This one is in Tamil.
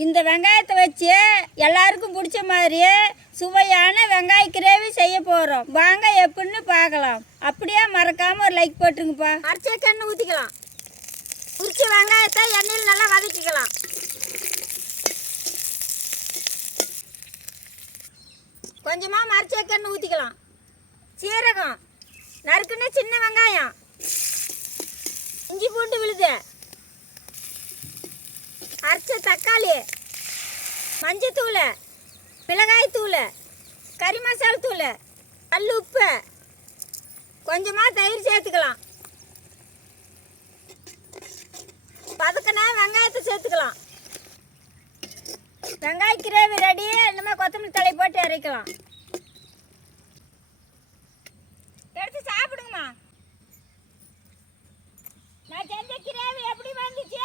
இந்த வெங்காயத்தை வச்சு எல்லாருக்கும் பிடிச்ச மாதிரி சுவையான வெங்காய கிரேவி செய்ய போகிறோம். வாங்க எப்படின்னு பார்க்கலாம். அப்படியே மறக்காமல் ஒரு லைக் போட்டுருங்கப்பா. அரைச்ச எண்ணெய் ஊற்றிக்கலாம். உரிச்ச வெங்காயத்தை எண்ணெயில் நல்லா வதக்கிக்கலாம். கொஞ்சமாக மரச்ச எண்ணெய் ஊற்றிக்கலாம். சீரகம், நறுக்குன்னு சின்ன வெங்காயம், இஞ்சி பூண்டு விழுது, அரைச்ச தக்காளி, மஞ்சத்தூள், மிளகாய் தூள், கறி மசாலா தூள், கல் உப்பு, கொஞ்சமாக தயிர் சேர்த்துக்கலாம். வதக்கினா வெங்காயத்தை சேர்த்துக்கலாம். வெங்காய கிரேவி ரெடி. இனிமேல் கொத்தமல்லி தழை போட்டு இறக்கலாம். எடுத்து சாப்பிடுங்கம்மா. நான் செஞ்ச கிரேவி எப்படி வந்துச்சு?